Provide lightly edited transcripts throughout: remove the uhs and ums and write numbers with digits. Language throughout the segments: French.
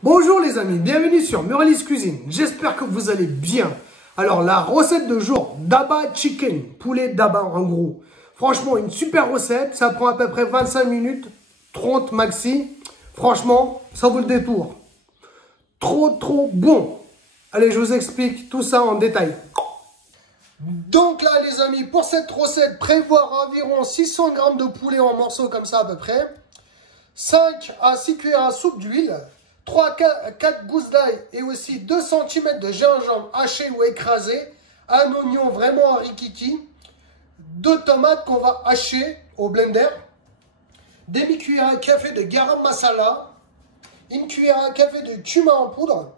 Bonjour les amis, bienvenue sur Muralis Cuisine, j'espère que vous allez bien. Alors la recette de jour, Daba Chicken, poulet Daba en gros. Franchement une super recette, ça prend à peu près 25 minutes, 30 maxi. Franchement, ça vaut le détour. Trop bon. Allez, je vous explique tout ça en détail. Donc là les amis, pour cette recette, prévoir environ 600 g de poulet en morceaux comme ça à peu près. 5 à 6 cuillères à soupe d'huile. 3 à 4 gousses d'ail et aussi 2 cm de gingembre haché ou écrasé. Un oignon vraiment rikiki. 2 tomates qu'on va hacher au blender. Demi-cuillère à café de garam masala. Une cuillère à café de cumin en poudre.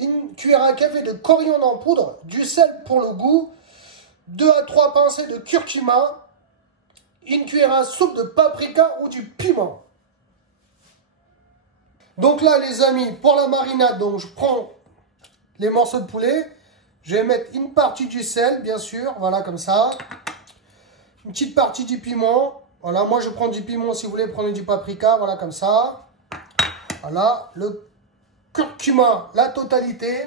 Une cuillère à café de coriandre en poudre. Du sel pour le goût. 2 à 3 pincées de curcuma. Une cuillère à soupe de paprika ou du piment. Donc là les amis, pour la marinade, donc je prends les morceaux de poulet. Je vais mettre une partie du sel, bien sûr, voilà comme ça. Une petite partie du piment. Voilà, moi je prends du piment, si vous voulez prendre du paprika, voilà comme ça. Voilà, le curcuma, la totalité.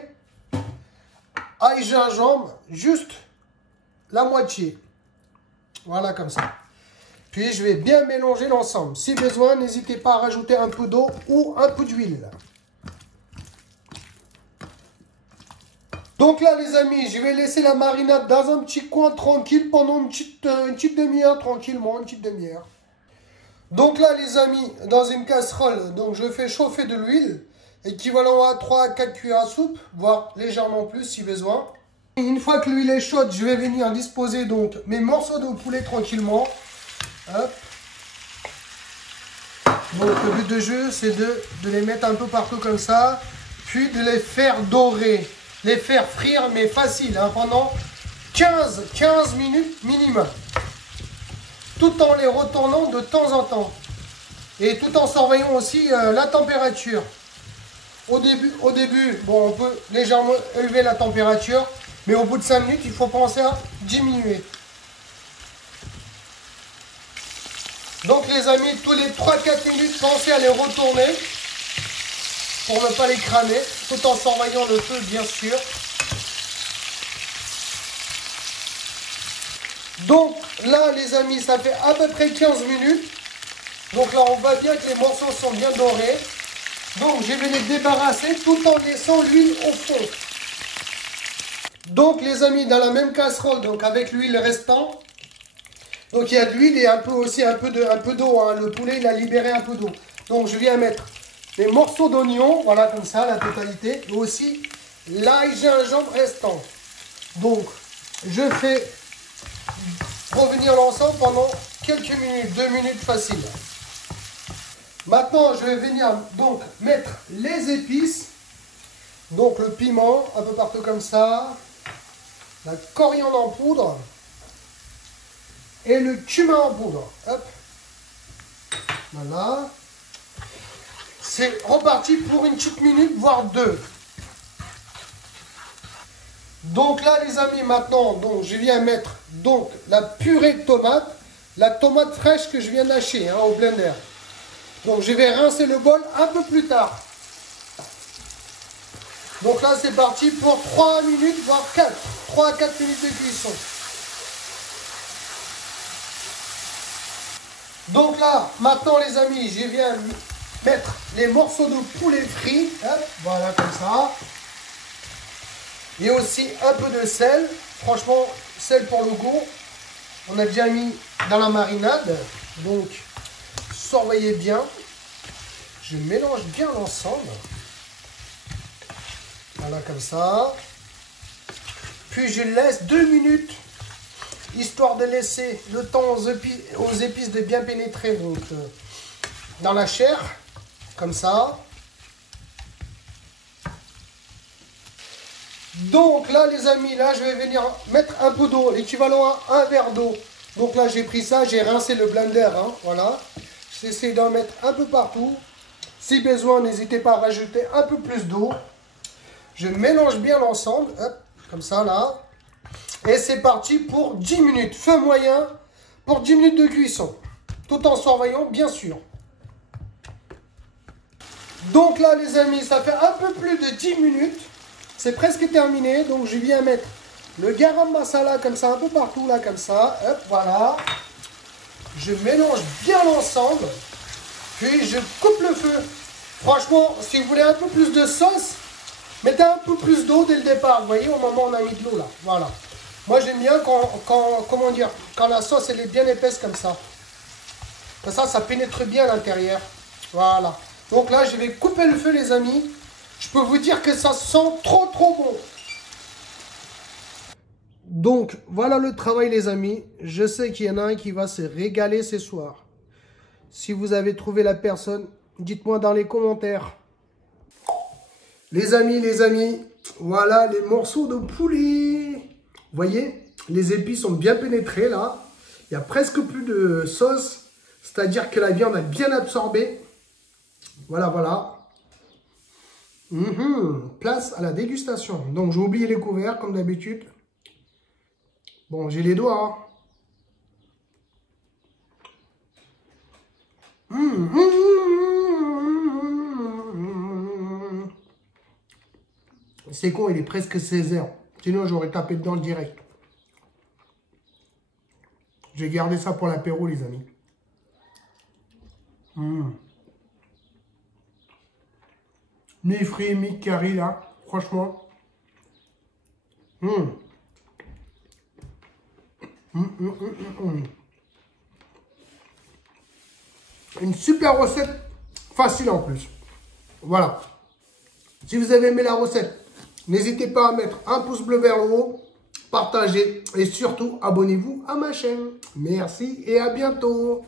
Ail, gingembre, juste la moitié. Voilà comme ça. Puis je vais bien mélanger l'ensemble. Si besoin, n'hésitez pas à rajouter un peu d'eau ou un peu d'huile. Donc là les amis, je vais laisser la marinade dans un petit coin tranquille pendant une petite demi-heure, tranquillement, une petite demi-heure. Donc là les amis, dans une casserole, donc je fais chauffer de l'huile, équivalent à 3 à 4 cuillères à soupe, voire légèrement plus si besoin. Une fois que l'huile est chaude, je vais venir disposer donc mes morceaux de poulet tranquillement. Hop. Donc le but de jeu c'est de les mettre un peu partout comme ça, puis de les faire dorer, les faire frire mais facile hein, pendant 15 minutes minimum, tout en les retournant de temps en temps et tout en surveillant aussi la température. Au début, bon, on peut légèrement élever la température, mais au bout de 5 minutes il faut penser à diminuer. Donc les amis, tous les 3-4 minutes, pensez à les retourner pour ne pas les cramer, tout en surveillant le feu bien sûr. Donc là les amis, ça fait à peu près 15 minutes. Donc là on voit bien que les morceaux sont bien dorés. Donc je vais les débarrasser tout en laissant l'huile au fond. Donc les amis, dans la même casserole, donc avec l'huile restant, donc il y a de l'huile et aussi un peu d'eau. Hein. Le poulet il a libéré un peu d'eau. Donc je viens mettre les morceaux d'oignon, voilà comme ça, la totalité. Et aussi l'ail gingembre restant. Donc je fais revenir l'ensemble pendant quelques minutes, 2 minutes facile. Maintenant je vais venir donc mettre les épices. Donc le piment, un peu partout comme ça. La coriandre en poudre. Et le cumin en poudre. Hop. Voilà. C'est reparti pour une petite minute, voire 2. Donc là, les amis, maintenant, donc, je viens mettre donc, la purée de tomate. La tomate fraîche que je viens d'hacher hein, au blender. Donc je vais rincer le bol un peu plus tard. Donc là, c'est parti pour 3 minutes, voire 4. 3 à 4 minutes de cuisson. Donc là, maintenant les amis, je viens mettre les morceaux de poulet frit. Hein, voilà, comme ça. Et aussi un peu de sel. Franchement, sel pour le goût. On a déjà mis dans la marinade. Donc, surveillez bien. Je mélange bien l'ensemble. Voilà, comme ça. Puis je laisse 2 minutes. Histoire de laisser le temps aux épices de bien pénétrer donc, dans la chair, comme ça. Donc là les amis, là je vais venir mettre un peu d'eau, l'équivalent à un verre d'eau. Donc là j'ai pris ça, j'ai rincé le blender, hein, voilà. J'essaie d'en mettre un peu partout. Si besoin, n'hésitez pas à rajouter un peu plus d'eau. Je mélange bien l'ensemble, comme ça là. Et c'est parti pour 10 minutes, feu moyen, pour 10 minutes de cuisson. Tout en surveillant, bien sûr. Donc là, les amis, ça fait un peu plus de 10 minutes. C'est presque terminé. Donc, je viens mettre le garam masala comme ça, un peu partout, là, comme ça. Hop, voilà. Je mélange bien l'ensemble. Puis, je coupe le feu. Franchement, si vous voulez un peu plus de sauce, mettez un peu plus d'eau dès le départ. Vous voyez, au moment où on a mis de l'eau, là. Voilà. Moi, j'aime bien quand la sauce, elle est bien épaisse comme ça. Comme ça pénètre bien à l'intérieur. Voilà. Donc là, je vais couper le feu, les amis. Je peux vous dire que ça sent trop, trop bon. Donc, voilà le travail, les amis. Je sais qu'il y en a un qui va se régaler ce soir. Si vous avez trouvé la personne, dites-moi dans les commentaires. Les amis, voilà les morceaux de poulet. Vous voyez, les épices sont bien pénétrées là. Il n'y a presque plus de sauce. C'est-à-dire que la viande a bien absorbé. Voilà, voilà. Place à la dégustation. Donc, j'ai oublié les couverts, comme d'habitude. Bon, j'ai les doigts. C'est con, il est presque 16 h. Sinon, j'aurais tapé dedans le direct. J'ai gardé ça pour l'apéro, les amis. Mi-frit, mi-curry, là. Franchement. Une super recette, facile en plus. Voilà. Si vous avez aimé la recette, n'hésitez pas à mettre un pouce bleu vers le haut, partagez et surtout abonnez-vous à ma chaîne. Merci et à bientôt.